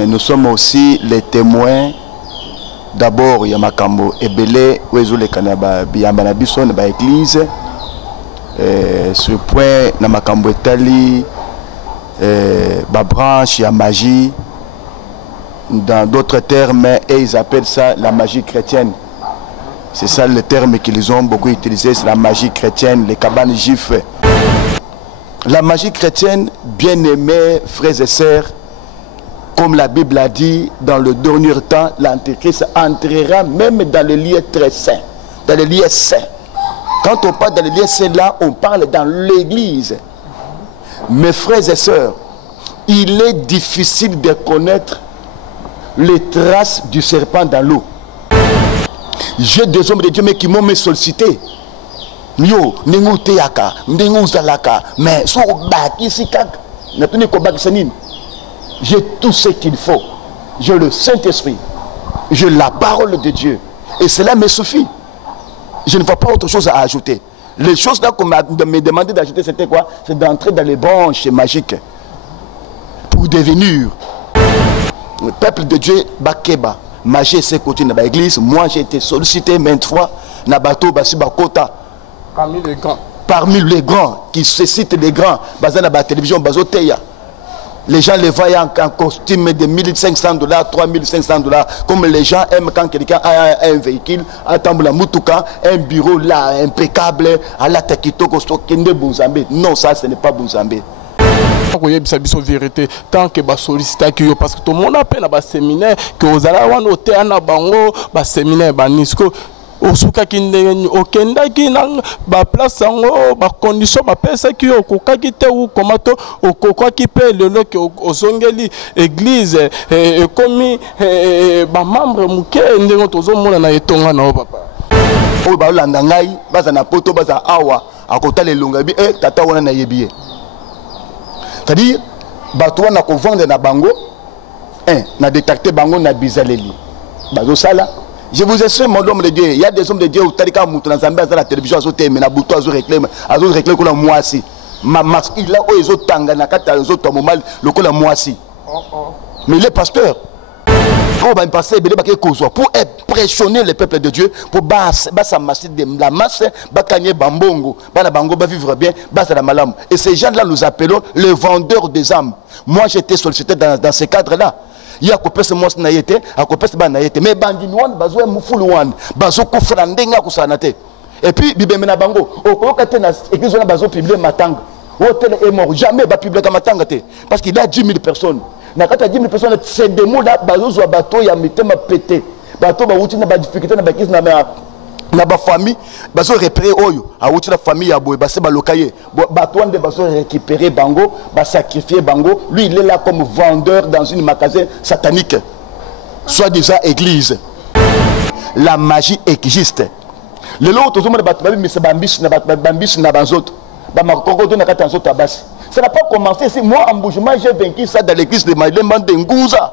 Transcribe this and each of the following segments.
Mais nous sommes aussi les témoins. D'abord, il y a Makambo Ebele, Ouezo le Kanaba, Biamba Biso, na église. Ce point, na Makambo Etali, ba branche, il y a magie. Dans d'autres termes, ils appellent ça la magie chrétienne. C'est ça le terme qu'ils ont beaucoup utilisé, c'est la magie chrétienne, les cabanes juifs. La magie chrétienne, bien aimés frères et sœurs, comme la Bible a dit, dans le dernier temps, l'Antéchrist entrera même dans les lieux très saints, dans les lieux saints. Quand on parle dans les lieux saints, là, on parle dans l'église. Mes frères et sœurs, il est difficile de connaître les traces du serpent dans l'eau. J'ai des hommes de Dieu mais qui m'ont sollicité. Yo, nengu teyaka, nengu zalaka, mais so baki sikak, na tuni ko baki sanin. J'ai tout ce qu'il faut. J'ai le Saint-Esprit. J'ai la parole de Dieu. Et cela me suffit. Je ne vois pas autre chose à ajouter. Les choses là qu'on m'a demandé d'ajouter, c'était quoi? C'est d'entrer dans les branches magiques pour devenir le peuple de Dieu Bakeba. Magie c'est côté dans l'église. Moi j'ai été sollicité maintes fois na bateau basi bakota. Parmi les grands. Parmi les grands qui se citent les grands. Bazana ba télévision bazoteya. Les gens les voient en costume de 1500 $, 3500 $. Comme les gens aiment quand quelqu'un a un véhicule, un bureau là impeccable, à la Takitoko, non, ça ce n'est pas Bouzambé. Vérité tant que ba solliciter parce que tout le monde a peine à séminaire que aux alawan au théâtre bango ba séminaire ba nisco osuka kinde okenda kinang ba place ngo ba condition ba pesa ki okokaki te ou komato okokaki pe lelo ke ozongeli église komi ba membre muke ndengo tozomona na etonga na papa o ba landa ngai baza na poto baza awa akota le longa bi tata wana na yebiye. C'est-à-dire, bateau na ko vendre na bango, na détecter bango na bizaleli. Bazo sala. Je vous assure mon homme de Dieu, il y a des hommes de Dieu où talika moutou na Zambie à la télévision azo te mais na buto azo réclame ko la moisi. Ma masque il a ozo tanga na kata azo to momal le ko la moisi. Mais il est pasteur. Pour impressionner le peuple de Dieu, pour s'amasser de la masse, bakanye bambongo, bana bango ba vivre bien, basa la malam. Et ces gens-là nous appelons les vendeurs des âmes. Moi j'étais sollicité dans ce cadre-là. Il y a coupé ce monstre naïté, à couper ce banaïté, mais bandinouan, bazo mufuluan, bazo kufrandenga kusanate. Et puis bibemena bango, au kokate na église na bazo publier matang. Hôtel est mort, jamais va publier matanga te, parce qu'il a 10 000 personnes. Na kata 10 000 personnes, c'est des mots là, bazo zo bateau ya mitema pété. Bateau ba wuti na ba difficulté na ba kis na ba famille, bazo repérer oyo, a wuti na famille ya boy, ba se ba lokaye. Bateau ande bazo récupérer bango, ba sacrifier bango. Lui il est là comme vendeur dans une magasin satanique. Soit disant église. La magie existe. Le lot tout le monde bateau mais c'est bambis na banzot. Ba makokoto na kata nzot tabasi. Ça n'a pas commencé ici. Moi, en Boujima, j'ai vaincu ça dans l'église de Maïlemban de Ngouza.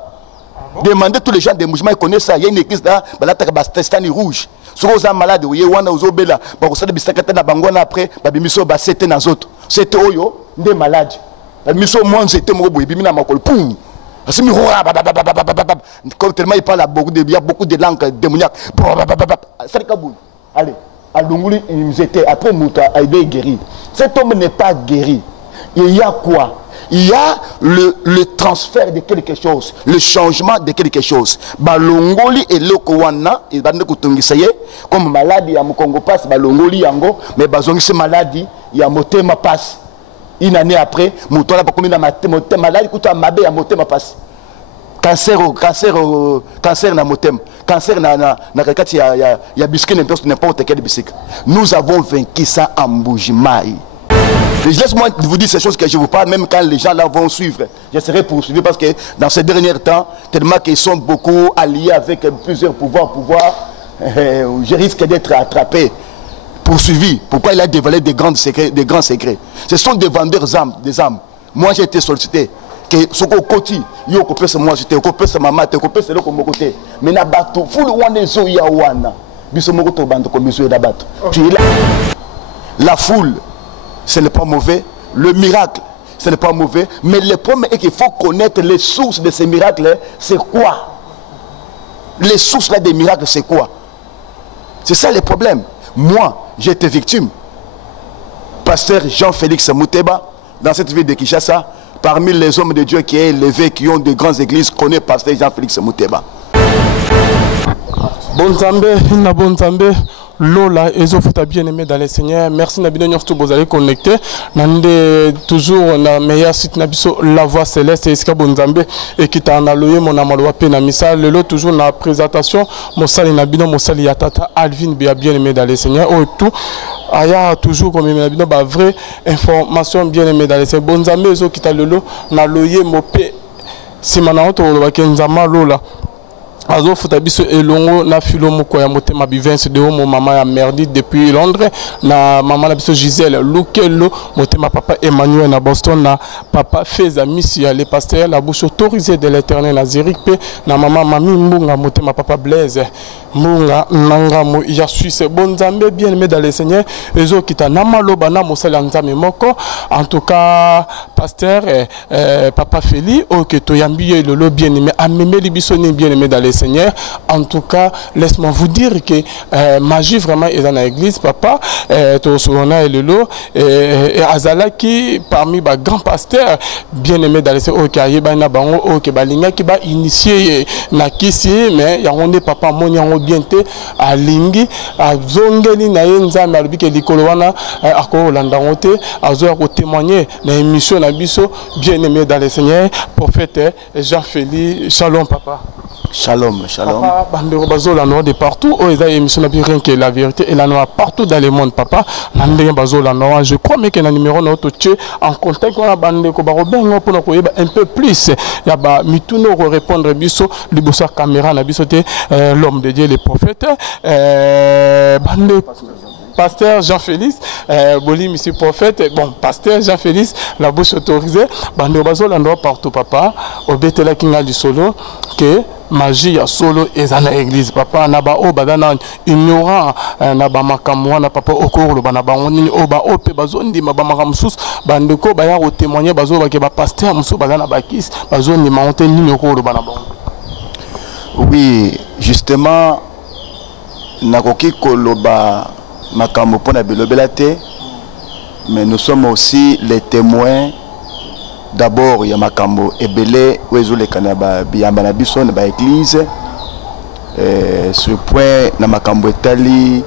Demandez tous les gens de Boujima, ils connaissent ça. Il y a une église là, là, tu as Testani rouge. Si vous êtes malade, vous avez un zobela, vous avez un bangona après, vous avez c'était dans autres. C'était Oyo, des malades. Miso, moi, c'était mon boy, bimina makol, poum. Comme tellement il parle il y a beaucoup de langues démoniaques. Allez, à Lunguli, ils étaient après Mouta, il est guéri. Cet homme n'est pas guéri. Il y a quoi? Il y a le transfert de quelque chose, le changement de quelque chose. Balongoli et Lokowana, il va nous kutungisaye comme maladie ya Mukongo passe, balongoli yango, mais bazongi se maladie, il y a motema passe. Une année après, moutola pas comme na motema maladie kuta mabe ya motema passe. Cancer na motem, cancer na kakati ya biscuit n'importe quel biscuit. Nous avons vaincu ça en Boujimai. Laisse-moi vous dire ces choses que je vous parle, même quand les gens là vont suivre. Je serai poursuivi parce que dans ces derniers temps, tellement qu'ils sont beaucoup alliés avec plusieurs pouvoirs, je risque d'être attrapé, poursuivi. Pourquoi il a dévoilé des grands secrets? Ce sont des vendeurs des âmes. Moi j'ai été sollicité. Que ce qu'on côté, yo copé c'est moi, j'étais copé c'est maman, t'es copé c'est le comme côté. Mais na bateau, full one zo ya wana. Biso moko to bando comme biso da bateau. Tu es là. La foule. Ce n'est pas mauvais. Le miracle, ce n'est pas mauvais. Mais le problème est qu'il faut connaître les sources de ces miracles. C'est quoi? Les sources là des miracles, c'est quoi? C'est ça le problème. Moi, j'ai été victime. Pasteur Jean-Félix Mouteba, dans cette ville de Kinshasa, parmi les hommes de Dieu qui est élevé, qui ont de grandes églises, connaît Pasteur Jean-Félix Mouteba. Bon Zambé, Lola, Ezofuta bien-aimé dans les Seigneurs. Merci Nabino Nyorto, vous allez connecter. Nande toujours na meilleur site Nabiso, La Voix Céleste, Eska Bonzambe, et qui t'a analoyé mon amaloape na misa. Lelo toujours na présentation, Moussali Nabino, Moussali Yatata, Alvin bien-aimé dans les Seigneurs. Oh, tout. Aya toujours comme Nabino, bah vraie information bien-aimé dans les Seigneurs. Bonzambe, Ezo qui t'a lelo, na loye mopé. Si manauto, Bakenzama Lola. Azo futabiso elongo na filo moko ya motema bivense de mon maman ya merdi depuis Londres na maman na biso Gisèle Lukelo motema papa Emmanuel na Boston na papa Feza Missia les pasteurs la bouche autorisée de l'Éternel na Zurich pe na maman Mami Mbunga motema papa Blaise Mbunga nanga mo ya Suisse bonzambe bien aimé dans les Seigneurs ezo kita na maloba na mosala nzambe moko en tout cas pasteur papa Feli OK toyambi lolo bien aimé amemeli biso ni bien aimé dans les Seigneur, en tout cas, laisse-moi vous dire que magie vraiment est dans l'église, papa. Tosona et Lelo et Azala qui parmi les grands pasteurs bien aimés dans les Seigneur, ok, Ayeba Bango, ok, Balinga qui va initier Nakisi, mais Yangonde papa mon Yango bienté à Lingi, à Zongeli Nayenza, Malbi que Likolowana, à Kolandangote, à Zoa témoigner l'émission Nabiso, bien aimé dans les Seigneur, prophète Jean-Félix, shalom papa. Shalom, shalom. Papa, de partout, oh, émission rien que la vérité, et la noix partout dans le monde, papa. Je crois mais que le numéro notre en contact avec bande ko barobengo pour un peu plus. Il y a mituno répondre biso libosa caméra na biso te l'homme de Dieu, le prophète. Bande pasteur Jean-Félix, Boli, monsieur prophète, bon, pasteur Jean-Félix, la bouche autorisée, bande bazo l'endroit partout, papa, au betela kinga du solo, que magie ya solo et dans l'église, papa, naba o badana ignorant, naba makamwa, na papa okoro, le banaba oni, oba ope bazondi, maba makamsus, bandeko, baya au témoigner, bazo bake ba pasteur, moussou badana bakis, bazondi maonte numéro, le banaba. Oui, justement, nakoki koloba makambo pona bilobelate, mais nous sommes aussi les témoins. D'abord, il y a makambo ebele wezo le kanaba biyamba na biso na ba église. Ce point na makambo etali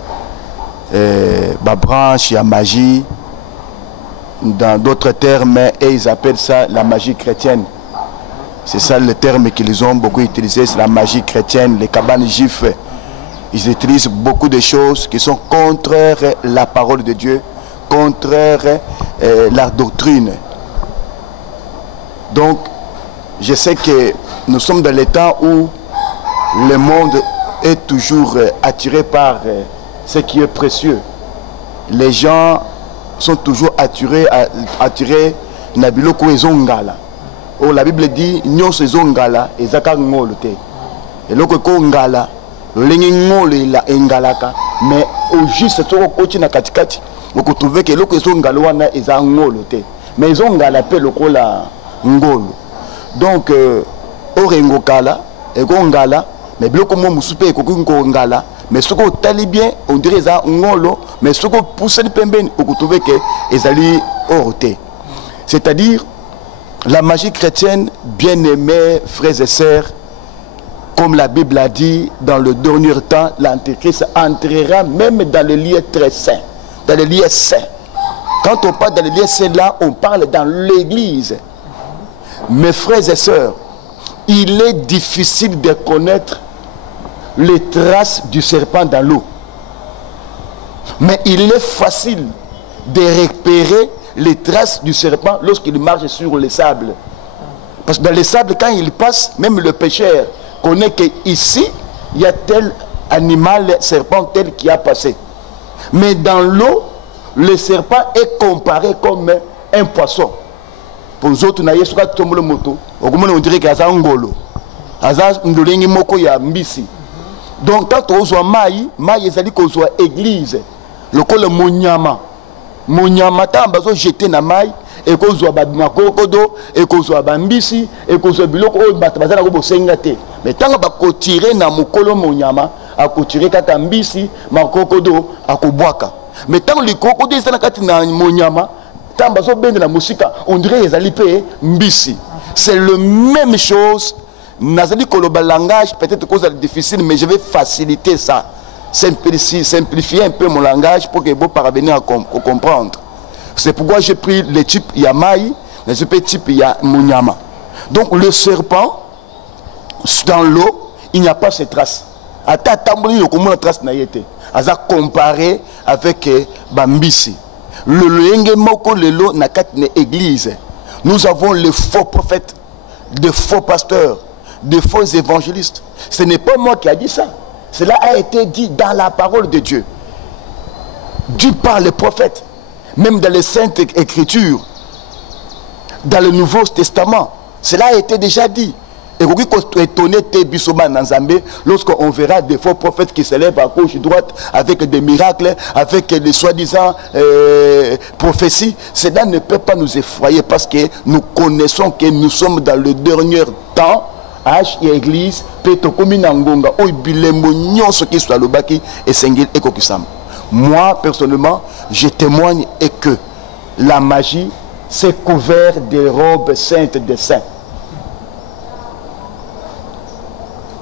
ba branche ya magie. Dans d'autres termes, et ils appellent ça la magie chrétienne. C'est ça le terme qu'ils ont beaucoup utilisé, c'est la magie chrétienne, les cabanes juifs. Ils utilisent beaucoup de choses qui sont contraires à la parole de Dieu, contraires à la doctrine. Donc, je sais que nous sommes dans les temps où le monde est toujours attiré par ce qui est précieux. Les gens sont toujours attirés na biloko ezongala. Oh, la Bible dit nyonso ezongala ezaka ngolo te. Eloko ko ngala lengi ngolo ila engalaka, mais au juste toko koti na katikati vous trouvez que eloko ezongala wana eza ngolo te. Mais ezongala pe lokola ngolo. Donc orengo kala ekongala mais biloko mo musupe ekokingo ngala. Mais ce qu'on tali bien, on dirait ça ngolo, mais ce qu'on pousse le pembeni, on trouve que ezali oroté. C'est-à-dire la magie chrétienne, bien-aimés frères et sœurs, comme la Bible a dit, dans le dernier temps, l'Antéchrist entrera même dans le lieu très saint, dans le lieu saint. Quand on parle dans le lieu saint là, on parle dans l'église. Mes frères et sœurs, il est difficile de connaître les traces du serpent dans l'eau. Mais il est facile de repérer les traces du serpent lorsqu'il marche sur le sable. Parce que dans le sable, quand il passe, même le pêcheur connaît qu'ici, il y a tel animal, serpent tel qui a passé. Mais dans l'eau, le serpent est comparé comme un poisson. Pour nous autres, on dirait qu'il y a un ngolo. Donc quand on voit maï ezali qu'on soit église. Le col monyama. Monyama ta bazo jeter na maï et kozwa ba makokodo et kozwa ba mbisi et kozwa biloko o batazana ko bosenga te. Mais tant ba ko tirer na mokolo monyama a ko tirer kaka mbisi makokodo akobwaka. Mais tant le kokodo ezana kati na monyama tant bazo bende na musika on dirait ezali pe mbisi. C'est le même chose. Nazali koloba langage peut-être cause difficile mais je vais faciliter ça. Simplifier un peu mon langage pour que vous parvenir à comprendre. C'est pourquoi j'ai pris le type Yamaï, le type Munyama. Donc le serpent, dans l'eau, il n'y a pas ces traces. À ta table, il y a comment trace n'a été. À ça comparé avec Bambisi. Le Lenge Moko Lelo n'a qu'à une église. Nous avons les faux prophètes, des faux pasteurs, des faux évangélistes. Ce n'est pas moi qui a dit ça. Cela a été dit dans la parole de Dieu. Dieu par les prophètes, même dans les Saintes Écritures, dans le Nouveau Testament. Cela a été déjà dit. Et vous étonné lorsqu'on verra des faux prophètes qui se lèvent à gauche et droite avec des miracles, avec des soi-disant prophéties, cela ne peut pas nous effrayer parce que nous connaissons que nous sommes dans le dernier temps. H et église peto komina ngonga o bilembo nyonso ki soit lobaki et sengil et kokisam. Moi personnellement je témoigne et que la magie s'est couverte des robes saintes des saints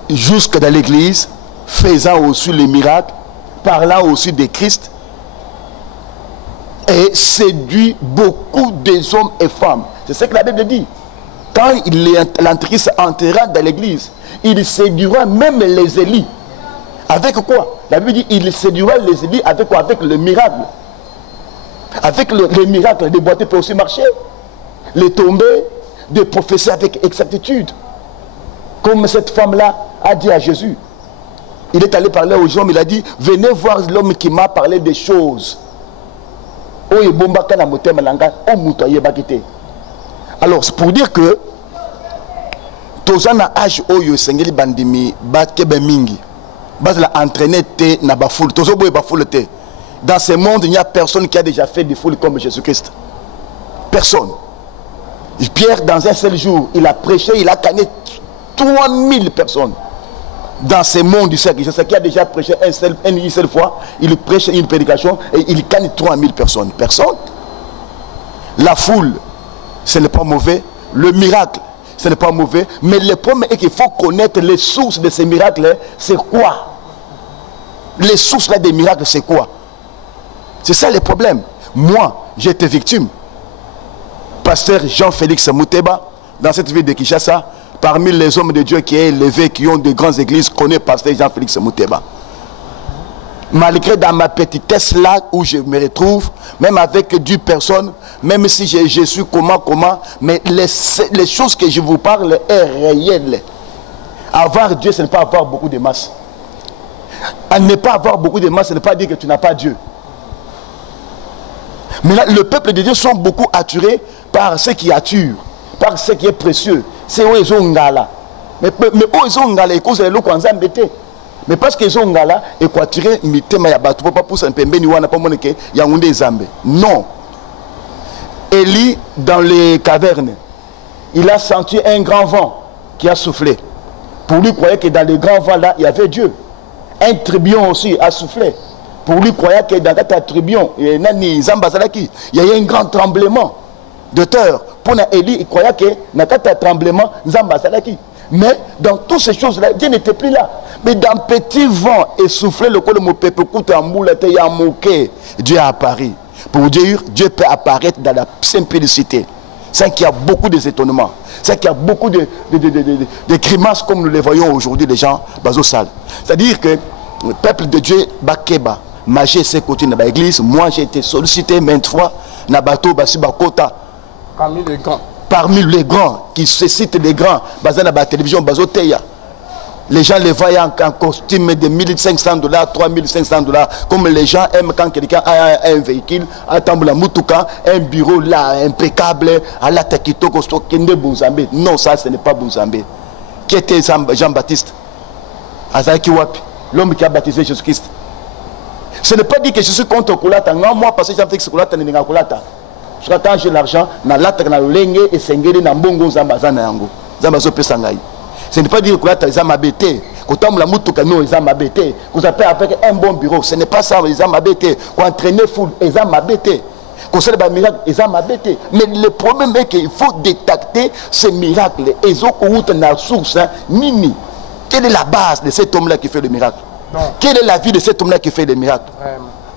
jusque dans l'église, faisant aussi les miracles, parlant aussi de Christ et séduit beaucoup des hommes et femmes. C'est ce que la Bible dit. Quand l'Antéchrist entrera dans l'église, il séduira même les Élis. Avec quoi? La Bible dit il séduira les Élis avec quoi? Avec le miracle. Avec le miracle, les boîtiers peuvent aussi marcher. Les tombées, de prophéties avec exactitude. Comme cette femme-là a dit à Jésus. Il est allé parler aux gens, il a dit, venez voir l'homme qui m'a parlé des choses. Alors, c'est pour dire que tozana âge oyo sengeli bandimi bakebe mingi base la entraîner te na ba foule tozo boye ba foule te. Dans ce monde il n'y a personne qui a déjà fait des foules comme Jésus-Christ. Personne. Pierre dans un seul jour il a prêché, il a gagné 3000 personnes. Dans ce monde du siècle, c'est ce qui a déjà prêché une seule fois, il prêche une prédication et il gagne 3000 personnes. Personne. La foule, ce n'est pas mauvais. Le miracle, ce n'est pas mauvais. Mais le problème est qu'il faut connaître les sources de ces miracles. C'est quoi? Les sources là des miracles, c'est quoi? C'est ça le problème. Moi, j'ai été victime. Pasteur Jean-Félix Mouteba, dans cette ville de Kinshasa, parmi les hommes de Dieu qui est élevé, qui ont de grandes églises, connaît pasteur Jean-Félix Mouteba. Malgré dans ma petitesse là où je me retrouve, même avec 10 personnes, même si je suis comment, mais les choses que je vous parle est réelles. Avoir Dieu, ce n'est pas avoir beaucoup de masse. À ne pas avoir beaucoup de masse, ce n'est pas dire que tu n'as pas Dieu. Mais là, le peuple de Dieu sont beaucoup attirés par ce qui attire, par ce qui est précieux. C'est où ils ont là. Mais où ils ont là, les causes de l'eau qu'on a embêté. Mais parce qu'ils ont là, et quoi tirer, mitema ya batu, pas pour un peu, ni wana pas moneke, ya unde zambe. Non. Élie, dans les cavernes, il a senti un grand vent qui a soufflé. Pour lui, croyait que dans les grands vents là, il y avait Dieu. Un tribun aussi a soufflé. Pour lui, croyait que dans ta tribun, il y a eu un grand tremblement de terre. Pour Élie, il croyait que dans ta tremblement, mais dans toutes ces choses-là, Dieu n'était plus là. Mais dans petit vent essoufflé, le col de mon peuple, Dieu a apparu. Pour dire, Dieu peut apparaître dans la simplicité. C'est qu'il y a beaucoup d'étonnements. C'est qu'il y a beaucoup de grimaces comme nous les voyons aujourd'hui, les gens, bazo sale. C'est-à-dire que le peuple de Dieu, Bakeba, Magé, c'est côté dans l'église. Moi, j'ai été sollicité maintes fois, Nabato, Basibakota. Parmi les grands, qui se citent les grands, basés dans la télévision, Bazoteya. Les gens les voient en costume de 1500 $, 3500 $. Comme les gens aiment quand quelqu'un a un véhicule, un bureau là, impeccable, à la Takito, Bouzambé. Non, ça, ce n'est pas Bouzambé. Qui était Jean-Baptiste? Azaki Wapi, l'homme qui a baptisé Jésus-Christ. Ce n'est pas dit que je suis contre Koulata. Non, moi, parce que Jean-Félix Koulata n'est pas Koulata. Quand j'ai l'argent, na lata na lenge et sengeli na mbongo zamba na yango. Zamba zo pesa ngai. Ce n'est pas dire que les âmes abêtées, quand on a les âmes abêtées, qu'on s'appelle avec un bon bureau. Ce n'est pas ça, les âmes abêtées. Qu'on entraîne foule, les âmes abêtées. Qu'on sait les miracles, les âmes abêtées. Mais le problème est qu'il faut détecter ces miracles. Et ils ont une source, nini. Quelle est la base de cet homme-là qui fait le miracle? Quelle est la vie de cet homme-là qui fait le miracle?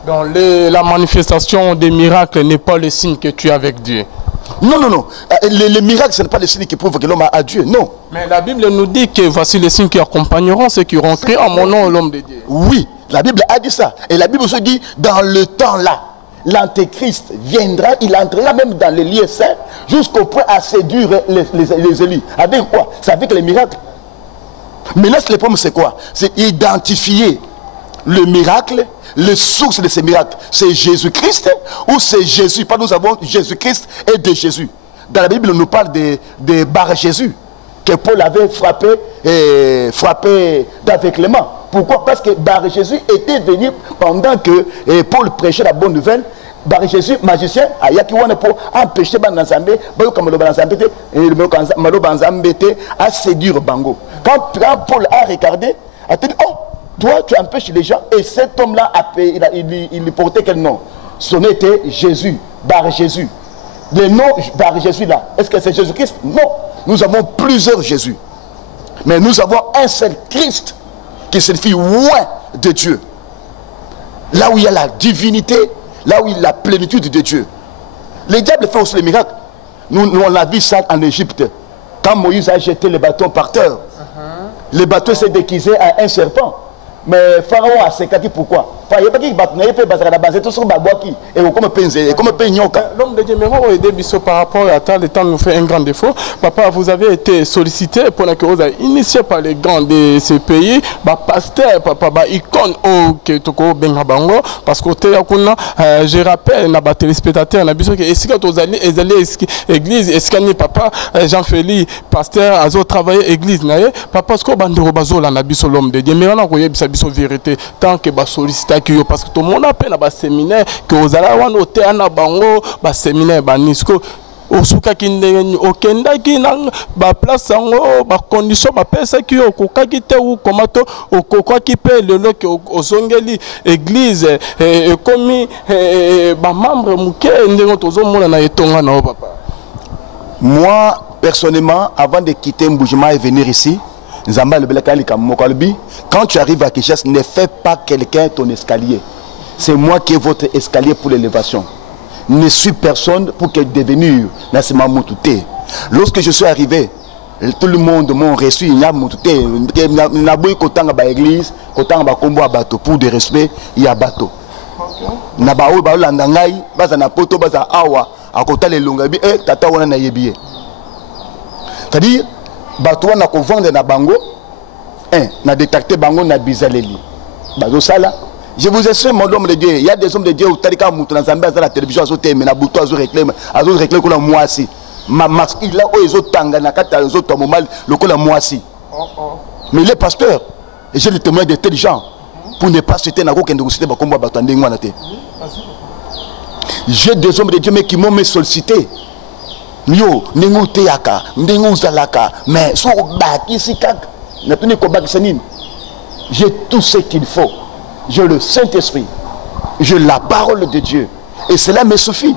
Donc la manifestation des miracles n'est pas le signe que tu es avec Dieu. Non, non, non. Le miracle, ce n'est pas le signe qui prouve que l'homme a Dieu. Non. Mais la Bible nous dit que voici les signes qui accompagneront ceux qui auront cru en mon nom, l'homme de Dieu. Oui, la Bible a dit ça. Et la Bible se dit, dans le temps là, l'antéchrist viendra, il entrera même dans les lieux saints, jusqu'au point à séduire les élus. Avec quoi? C'est avec les miracles. Mais là, le problème, c'est quoi? C'est identifier le miracle, les sources de ces miracles. C'est Jésus-Christ ou c'est Jésus? Pas nous avons Jésus-Christ et de Jésus. Dans la Bible, on nous parle de Bar-Jésus, que Paul avait frappé d'aveuglement. Pourquoi? Parce que Bar-Jésus était venu pendant que Paul prêchait la bonne nouvelle. Bar-Jésus, magicien, pour empêcher à séduire Bango. Quand Paul a regardé, il a dit, oh, toi, tu empêches les gens. Et cet homme-là, il portait quel nom? Son nom était Jésus, Bar-Jésus. Le nom Bar-Jésus là, est-ce que c'est Jésus-Christ? Non. Nous avons plusieurs Jésus. Mais nous avons un seul Christ qui signifie loin de Dieu. Là où il y a la divinité, là où il y a la plénitude de Dieu. Les diables font aussi les miracles. Nous on a vu ça en Égypte. Quand Moïse a jeté le bâton par terre, le bâton s'est déguisé à un serpent. Mais Pharaon a séqué pourquoi? L'homme de Dieu, mais par rapport à ça, le temps nous fait un grand défaut. Papa, vous avez été sollicité pour que vous avez initié par les grands de ce pays, pasteur, papa, icône au Ketoko Bengabango, parce que je rappelle à téléspectateurs, est-ce que vous allez église, est-ce que papa, Jean-Félix, pasteur, a travaillé église, papa, ce que bandero bazola na biso l'homme de Dieu, mais on a biso vérité tant que ba sollicita ki yo parce que tout le monde appelle ba séminaire que aux ala wana otea na bango ba séminaire ba nisko osuka kindenge okenda ki na ba place ngo ba condition ba pesa ki yo kokaki te ou komato okokwa ki pe lelo ke ozongeli église komi ba membre muke ndenge tozo mona na etonga na papa. Moi personnellement avant de quitter Mboujima et venir ici, quand tu arrives à Kinshasa, ne fais pas quelqu'un ton escalier. C'est moi qui ai votre escalier pour l'élévation. Ne suis personne pour que devenir. Lorsque je suis arrivé, tout le monde m'a reçu. Il y a église, pour des respects, il y a bateau. C'est-à-dire, bateau na ko vendre na bango na détecter bango na bizaleli bazo sala. Je vous assure mon homme de Dieu, il y a des hommes de Dieu au talika mutu na Zambie à la télévision azo te mais na buto azo réclame ko la moisi ma masque il a ozo tanga na kata azo to momal lokola moisi. Mais les pasteurs et j'ai des témoins de tels gens pour ne pas citer na ko kende ko citer ba kombo bato ndenge wana te. J'ai des hommes de Dieu mais qui m'ont sollicité. Yo, nengu teyaka, nengu zalaka, mais so baki sikak, na tuni ko baki sanin. J'ai tout ce qu'il faut. J'ai le Saint-Esprit, j'ai la parole de Dieu, et cela me suffit.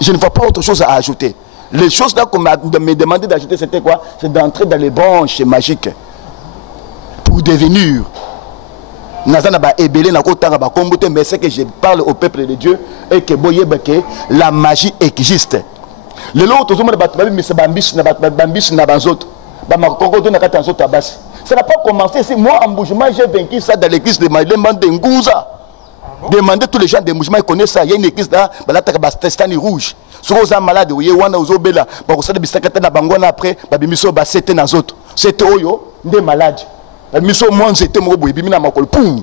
Je ne vois pas autre chose à ajouter. Les choses là qu'on m'a demandé d'ajouter, c'était quoi? C'est d'entrer dans les branches magiques pour devenir. Nazana ba ebele na kotanga ba kombote, mais c'est que je parle au peuple de Dieu et que boyebeke la magie existe. Le lot tous les ça n'a pas commencé si moi en Mboujima j'ai vaincu ça dans l'église de Maïlemban de Ngouza. Demandez tous les gens de Mboujima ils connaissent ça. Il y a une église là, Testani rouge. Si vous êtes malade, vous êtes obéla, vous êtes bisakata na bangona après, bimiso ba c'était dans autres. C'était oyo des malades. Bimiso moi c'était mo boy bimina makol poum.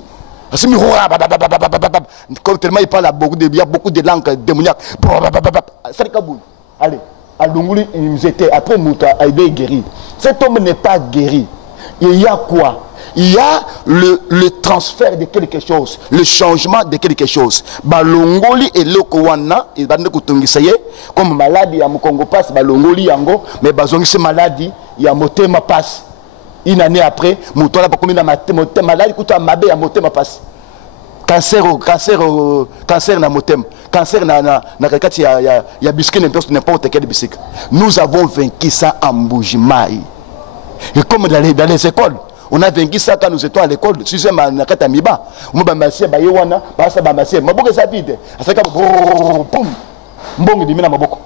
Tellement il parle il y a beaucoup de langues démoniaques. Allez, à Lunguli, ils étaient après Mouta, il est guéri. Cet homme n'est pas guéri. Il y a quoi? il y a le transfert de quelque chose, le changement de quelque chose. Balongoli et lokowana, il va nous comme maladie, il y a Congo passe, balongoli yango, mais bazongi c'est maladie, il y a motema passe. Une année après, mouton n'a pas commis la maladie, il a mabé, il y a motema passe. Cancer na motem, cancer na kakati ya biscuit n'importe quel biscuit. Nous avons vaincu ça en Bougimaï. Et comme dans les écoles, on a vaincu ça quand nous étions à l'école. Si c'est ma katamiba, on m'a bamassé, bayewana, basa bamassé, ma boque ça vide. À ça comme boum, boum, dimina ma boque.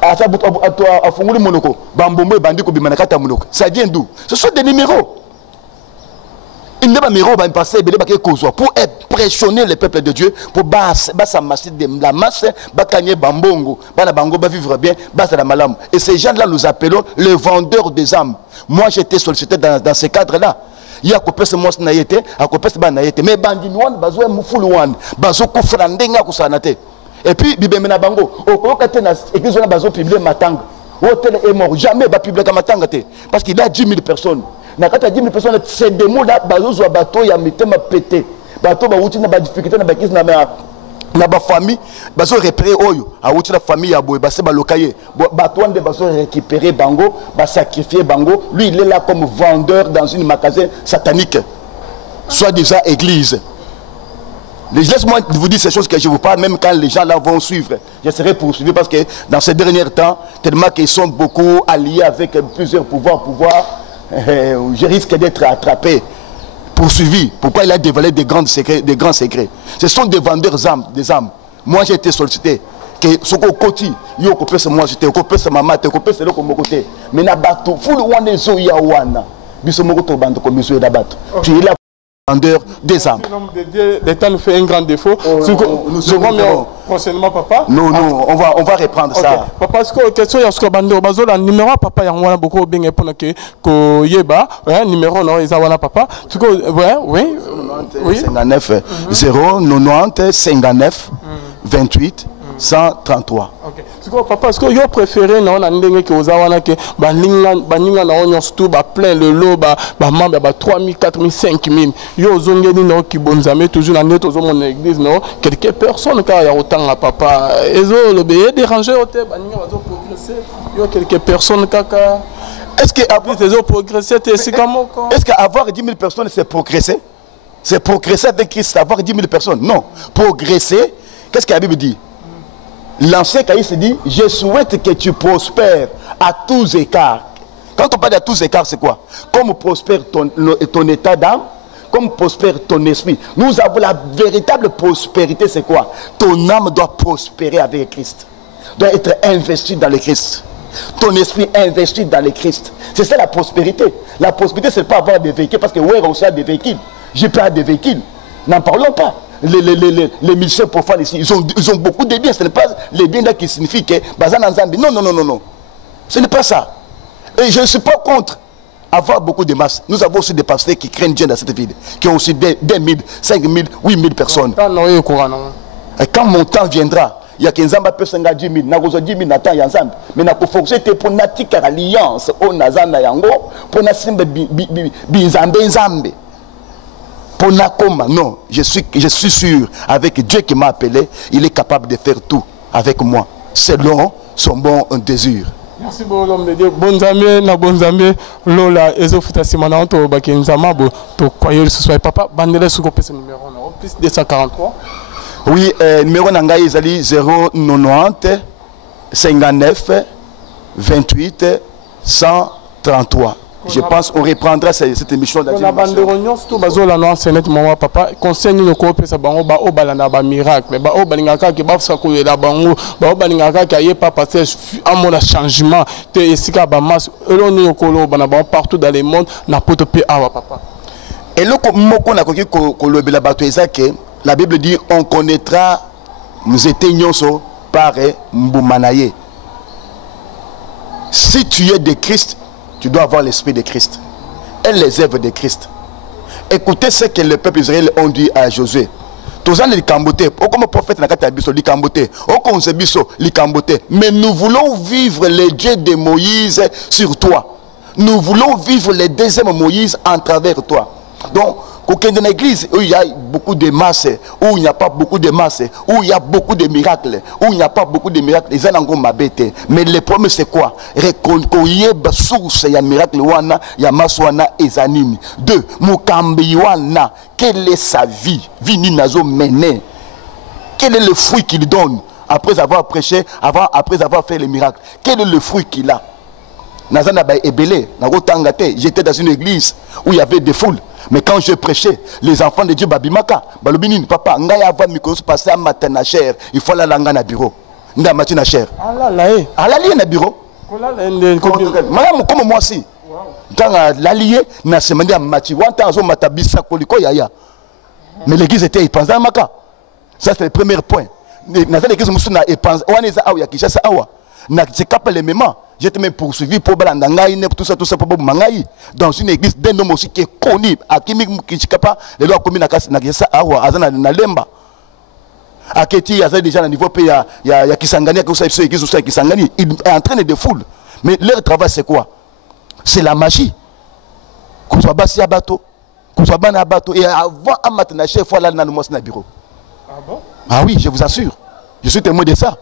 À ça à fongoli monoko, bambombe bandiko bimanakata monoko. Ça vient d'où? Ce sont des numéros. Il n'y a pas de numéro pour impressionner le peuple de Dieu, pour s'amasser de la masse, pour bambongo, pour vivre bien, et ces gens-là nous appelons les vendeurs des âmes. Moi j'étais sollicité dans ce cadre-là. Il y a coupé ce monstre naïté, à couper ce banaïté, mais bandinouan, bazo moufoulouan, bazo koufrandenga kusanate. Et puis, bibemena bango, au côté de l'église, on a bazo publié matang. Hôtel est mort, jamais va publier matanga, parce qu'il y a 10 000 personnes. Na kata 10 000 personnes, c'est des mots là, bazo bateau, ya mitema pété. Bateau, ba outi na ba difficulté, na ba kis na ba famille, bazo repérer oyo, a outi la famille, a boye, ba se ba lokaye. Bateau, on de bazo récupérer bango, ba sacrifier bango. Lui, il est là comme vendeur dans une magasin satanique, soit déjà église. Laisse-moi vous dire ces choses que je vous parle, même quand les gens là vont suivre. Je serai poursuivi parce que dans ces derniers temps, tellement qu'ils sont beaucoup alliés avec plusieurs pouvoirs, je risque d'être attrapé, poursuivi. Pourquoi il a dévoilé des grands secrets? Ce sont des vendeurs des âmes. Moi j'ai été sollicité. Que ce qu'on côté, yo copé c'est moi j'étais, copé c'est maman, copé c'est le comme côté. Mais na bateau, full one zo ya wana. Biso moko to bando comme biso da bateau. Puis il a vendeur des âmes. L'État nous fait un grand défaut. Nous avons prochainement papa. Non, on va reprendre ça. Papa, est-ce que question est-ce que bando bazo la numéro papa yang wana beaucoup bien pour que ko yeba, numéro non ils papa. Tu que oui. 59 090 59 28 133. OK. Tu que papa est-ce que yo préféré non na ndenge que ozawana que baninga na onyo surtout ba plein le lot ba membre ba 3000 4000 5000 yo zongeni no ki bonzame toujours na neto zo mon église non quelques personnes car ya autant à papa ezo le bé déranger hôtel baninga bazo progresser yo quelques personnes kaka est-ce que avoir des autres progresser c'est comment est-ce qu'avoir 10 000 personnes c'est progresser? C'est progresser avec Christ, avoir 10 000 personnes? Non, progresser, qu'est-ce que la Bible dit? L'ancien cahier se dit, je souhaite que tu prospères à tous écarts. Quand on parle à tous écarts, c'est quoi? Comme prospère ton état d'âme, comme prospère ton esprit. Nous avons la véritable prospérité, c'est quoi? Ton âme doit prospérer avec Christ. Doit être investie dans le Christ. Ton esprit investi dans le Christ. C'est ça la prospérité. La prospérité, c'est pas avoir des véhicules, parce que ouais, on a des véhicules. J'ai pas des véhicules. N'en parlons pas. Les musiciens profanes ici, ils ont beaucoup de biens. Ce n'est pas les biens là qui signifient que non. Ce n'est pas ça. Et je ne suis pas contre avoir beaucoup de masses. Nous avons aussi des pasteurs qui craignent Dieu dans cette ville, qui ont aussi des 1000, 5000, 8000 personnes. Et quand mon temps viendra, il y a 15 ans, peut 10 000, 10 000 n'attend ensemble. Mais il faut fonctionner pour n'attiquer l'alliance au Nazana Yango, pour n'assimber Binzambe. Non, je suis sûr, avec Dieu qui m'a appelé, il est capable de faire tout avec moi, selon son bon désir. Merci beaucoup, l'homme de Dieu. Bonne amis, Lola, Ezofuta Simana, to Bakenzama, to Koyol, ce soit papa, Bandele Soukopé, ce numéro, plus 243. Oui, numéro Nangaï Zali 090 59 28 133. Je pense qu'on reprendra cette émission dans la bande de réunion, surtout bazola non c'est net maman papa conseil nous coopérer ça bango ba obalana ba miracle ba obalingaka ki ba sako la bango ba obalingaka ki aye pas passer à mon changement te esika ba masse eloni okolo bana ba partout dans le monde na potopé awa papa. Et le moko na koki ko lobela bato ezake la Bible dit on connaîtra nous éteignons par mbumanaye. Si tu es de Christ, tu dois avoir l'esprit de Christ et les œuvres de Christ. Écoutez ce que le peuple Israël ont dit à Josué. Comme prophète mais nous voulons vivre les dieux de Moïse sur toi. Nous voulons vivre le deuxième Moïse en travers toi. Donc, dans l'église où il y a beaucoup de masses, où il n'y a pas beaucoup de masses, où il y a beaucoup de miracles, où il n'y a pas beaucoup de miracles, ils ont encore ma bête. Mais le problème c'est quoi? Reconnaître la source, il y a miracle, il y a masse, et zanini. Deux, Mukambi wana, quelle est sa vie? Vie ni nazo mené. Quel est le fruit qu'il donne après avoir prêché, après avoir fait les miracles? Quel est le fruit qu'il a? J'étais dans une église où il y avait des foules. Mais quand je prêchais, les enfants de Dieu, Babimaka, Balobinin, papa, Ngaya va micro passer à matin na chair, il faut la langue na bureau. Nga matin na chair. Alali na bureau. Comme moi aussi. Quand l'allié na semaine à mati, wanta azo matabisa koliko yaya. Mais l'église était épensée à Maka. Ça c'est le premier point. Dans l'église musuna épensée, on est à Yakishasa awa. Na c'est capé les mêmes. J'étais même poursuivi pour Balandangaï, tout ça pour Mangaï. Dans une église d'un homme aussi qui est connu, à Kimi Kichikapa, les lois communes à Kessa Awa, à Lemba. À Keti, il y a déjà un niveau, il y a Kisangani, il est en train de foule. Mais leur travail, c'est quoi? C'est la magie. Qu'on soit bassi à bateau, qu'on soit ban à bateau, et avant un matin, il faut aller dans le bureau. Ah bon? Ah oui, je vous assure. Je suis témoin de ça.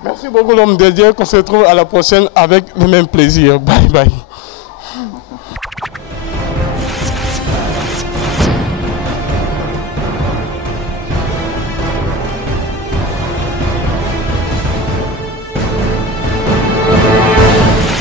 Merci beaucoup l'homme de Dieu, qu'on se retrouve à la prochaine avec le même plaisir. Bye bye.